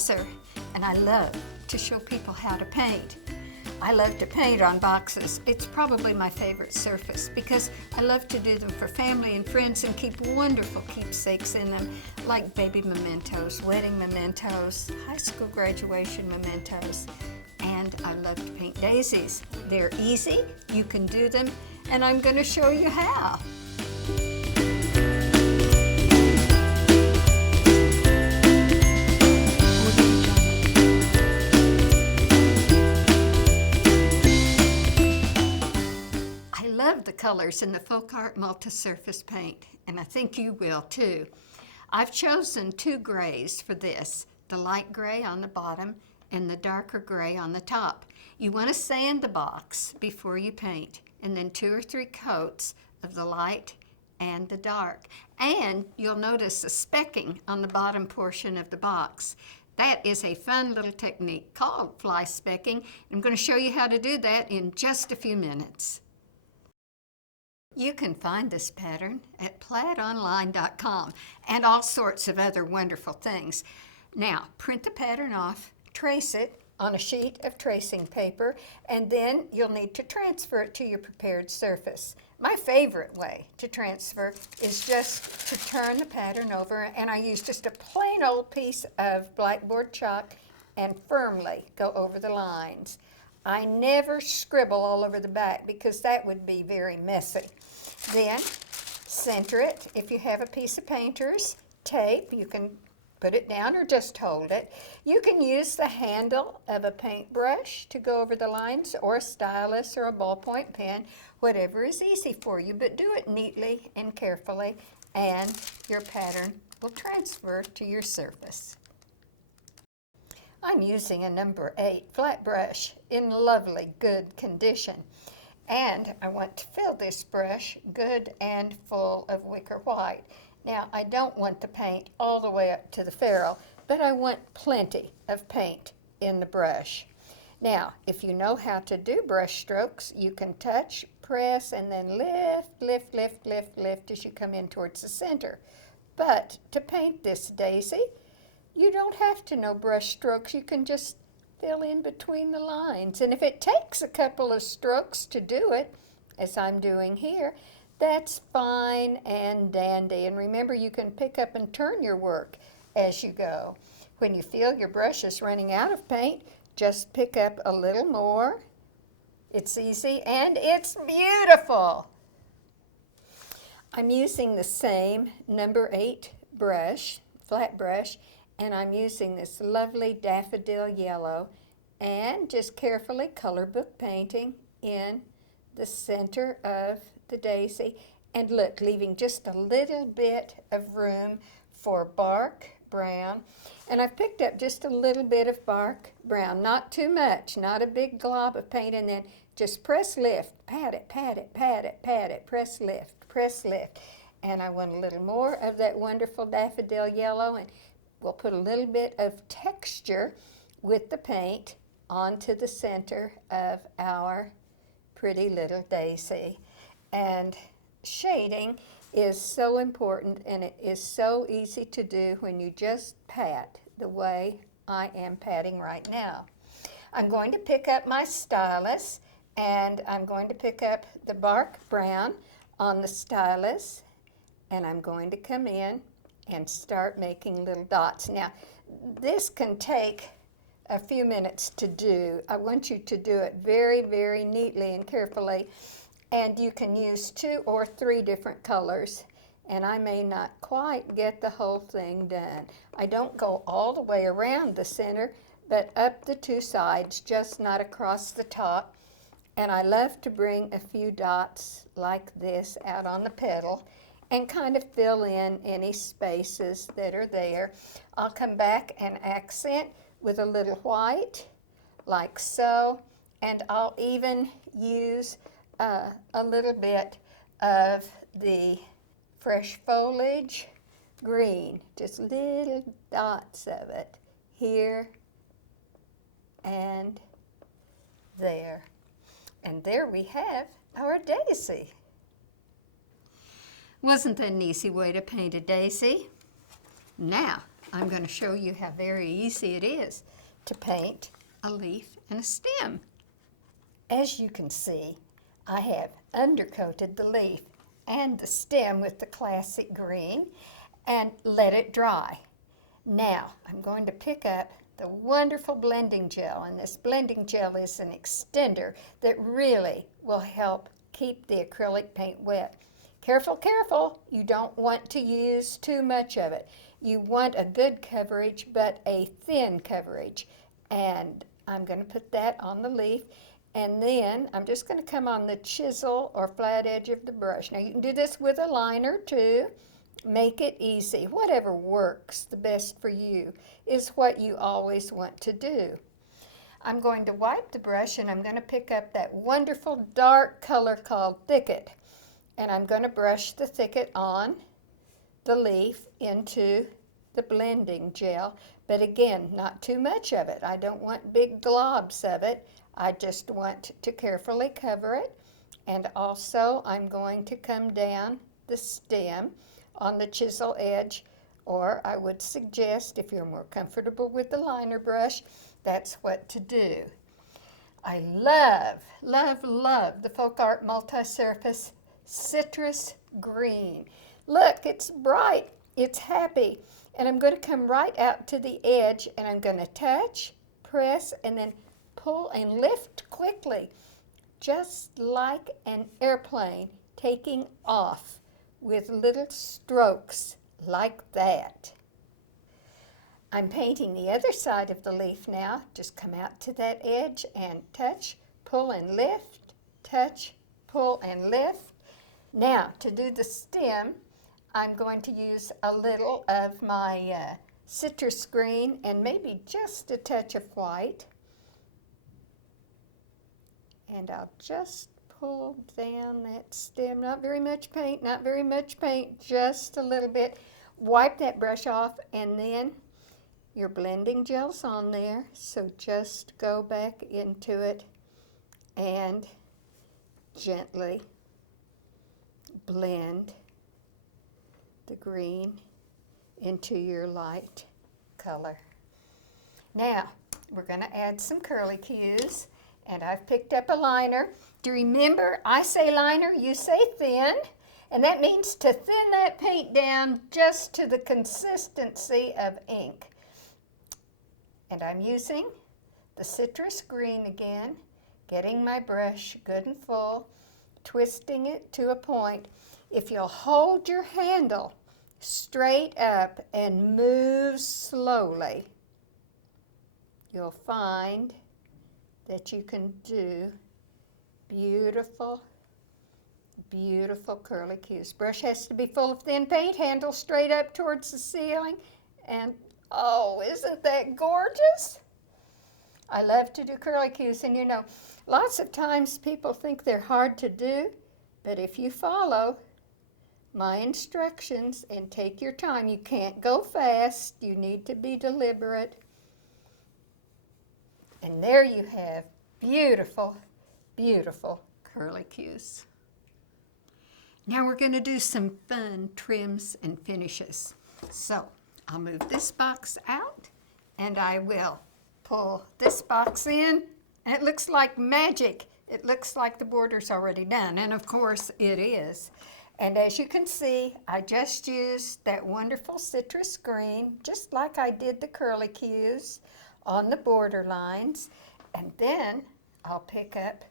Hauser, and I love to show people how to paint. I love to paint on boxes. It's probably my favorite surface because I love to do them for family and friends and keep wonderful keepsakes in them, like baby mementos, wedding mementos, high school graduation mementos, and I love to paint daisies. They're easy, you can do them, and I'm going to show you how. The colors in the FolkArt Multi-Surface paint, and I think you will too. I've chosen two grays for this, the light gray on the bottom and the darker gray on the top. You want to sand the box before you paint, and then 2 or 3 coats of the light and the dark. And you'll notice the specking on the bottom portion of the box. That is a fun little technique called fly specking. I'm going to show you how to do that in just a few minutes. You can find this pattern at plaidonline.com and all sorts of other wonderful things. Now, print the pattern off, trace it on a sheet of tracing paper, and then you'll need to transfer it to your prepared surface. My favorite way to transfer is just to turn the pattern over, and I use just a plain old piece of blackboard chalk and firmly go over the lines. I never scribble all over the back because that would be very messy. Then center it. If you have a piece of painter's tape, you can put it down or just hold it. You can use the handle of a paintbrush to go over the lines, or a stylus or a ballpoint pen, whatever is easy for you, but do it neatly and carefully, and your pattern will transfer to your surface. I'm using a number 8 flat brush in lovely good condition, and I want to fill this brush good and full of Wicker White. Now, I don't want the paint all the way up to the ferrule, but I want plenty of paint in the brush. Now, if you know how to do brush strokes, you can touch, press, and then lift, lift, lift, lift, lift as you come in towards the center. But to paint this daisy, you don't have to know brush strokes. You can just fill in between the lines. And if it takes a couple of strokes to do it, as I'm doing here, that's fine and dandy. And remember, you can pick up and turn your work as you go. When you feel your brush is running out of paint, just pick up a little more. It's easy and it's beautiful. I'm using the same number 8 brush, flat brush, and I'm using this lovely Daffodil Yellow and just carefully color book painting in the center of the daisy. And look, leaving just a little bit of room for bark brown. And I've picked up just a little bit of bark brown, not too much, not a big glob of paint, and then just press lift, pat it, pat it, pat it, pat it, press lift, press lift. And I want a little more of that wonderful Daffodil Yellow, and we'll put a little bit of texture with the paint onto the center of our pretty little daisy. And shading is so important, and it is so easy to do when you just pat the way I am patting right now. I'm going to pick up my stylus, and I'm going to pick up the bark brown on the stylus, and I'm going to come in and start making little dots. Now, this can take a few minutes to do. I want you to do it very, very neatly and carefully, and you can use 2 or 3 different colors, and I may not quite get the whole thing done. I don't go all the way around the center, but up the 2 sides, just not across the top. And I love to bring a few dots like this out on the petal and kind of fill in any spaces that are there. I'll come back and accent with a little white, like so, and I'll even use a little bit of the fresh foliage green, just little dots of it here and there. And there we have our daisy. Wasn't that an easy way to paint a daisy? Now, I'm going to show you how very easy it is to paint a leaf and a stem. As you can see, I have undercoated the leaf and the stem with the classic green and let it dry. Now, I'm going to pick up the wonderful blending gel, and this blending gel is an extender that really will help keep the acrylic paint wet. Careful, careful, you don't want to use too much of it. You want a good coverage, but a thin coverage. And I'm going to put that on the leaf, and then I'm just going to come on the chisel or flat edge of the brush. Now you can do this with a liner too. Make it easy. Whatever works the best for you is what you always want to do. I'm going to wipe the brush, and I'm going to pick up that wonderful dark color called Thicket. And I'm going to brush the Thicket on the leaf into the blending gel. But again, not too much of it. I don't want big globs of it. I just want to carefully cover it. And also I'm going to come down the stem on the chisel edge, or I would suggest, if you're more comfortable with the liner brush, that's what to do. I love, love, love the FolkArt Multi-Surface Citrus Green. Look, it's bright, it's happy, and I'm going to come right out to the edge, and I'm going to touch, press, and then pull and lift quickly, just like an airplane taking off, with little strokes like that. I'm painting the other side of the leaf now. Just come out to that edge and touch, pull and lift, touch, pull and lift. Now to do the stem, I'm going to use a little of my citrus green and maybe just a touch of white. And I'll just pull down that stem. Not very much paint, not very much paint, just a little bit. Wipe that brush off, and then your blending gel's on there, so just go back into it and gently blend the green into your light color. Now, we're going to add some curly cues, and I've picked up a liner. Do you remember, I say liner, you say thin, and that means to thin that paint down just to the consistency of ink. And I'm using the citrus green again, getting my brush good and full, twisting it to a point. If you'll hold your handle straight up and move slowly, you'll find that you can do beautiful, beautiful curly cues. Brush has to be full of thin paint, handle straight up towards the ceiling, and oh, isn't that gorgeous? I love to do curly cues, and you know, lots of times people think they're hard to do, but if you follow my instructions and take your time, you can't go fast, you need to be deliberate. And there you have beautiful, beautiful curly cues. Now we're going to do some fun trims and finishes. So I'll move this box out, and I will pull this box in, and it looks like magic. It looks like the border's already done, and of course it is. And as you can see, I just used that wonderful citrus green, just like I did the curly cues, on the border lines. And then I'll pick up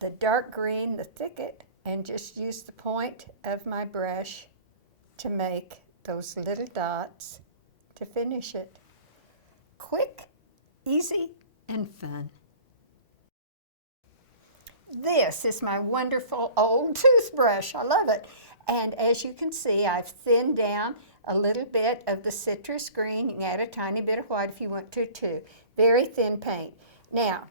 the dark green, the Thicket, and just use the point of my brush to make those little dots to finish it. Quick, easy, and fun. This is my wonderful old toothbrush. I love it. And as you can see, I've thinned down a little bit of the citrus green. You can add a tiny bit of white if you want to too. Very thin paint. Now,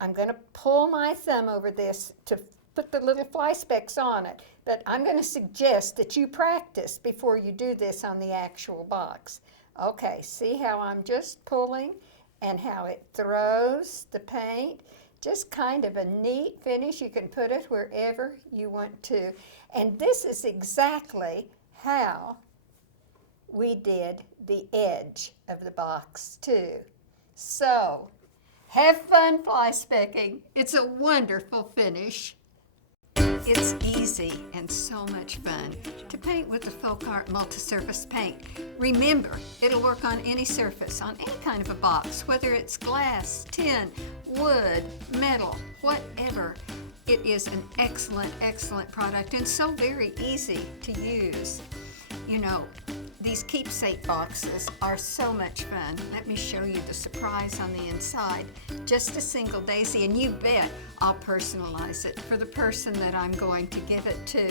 I'm going to pull my thumb over this to put the little fly specks on it, but I'm going to suggest that you practice before you do this on the actual box. Okay, see how I'm just pulling and how it throws the paint? Just kind of a neat finish. You can put it wherever you want to. And this is exactly how we did the edge of the box too. So, have fun fly specking. It's a wonderful finish. It's easy and so much fun to paint with the FolkArt Multi-Surface paint. Remember, it'll work on any surface, on any kind of a box, whether it's glass, tin, wood, metal, whatever. It is an excellent, excellent product and so very easy to use. You know, these keepsake boxes are so much fun. Let me show you the surprise on the inside. Just a single daisy, and you bet I'll personalize it for the person that I'm going to give it to.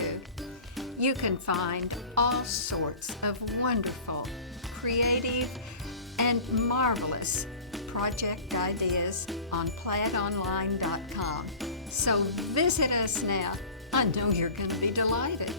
You can find all sorts of wonderful, creative, and marvelous project ideas on plaidonline.com. So visit us now. I know you're going to be delighted.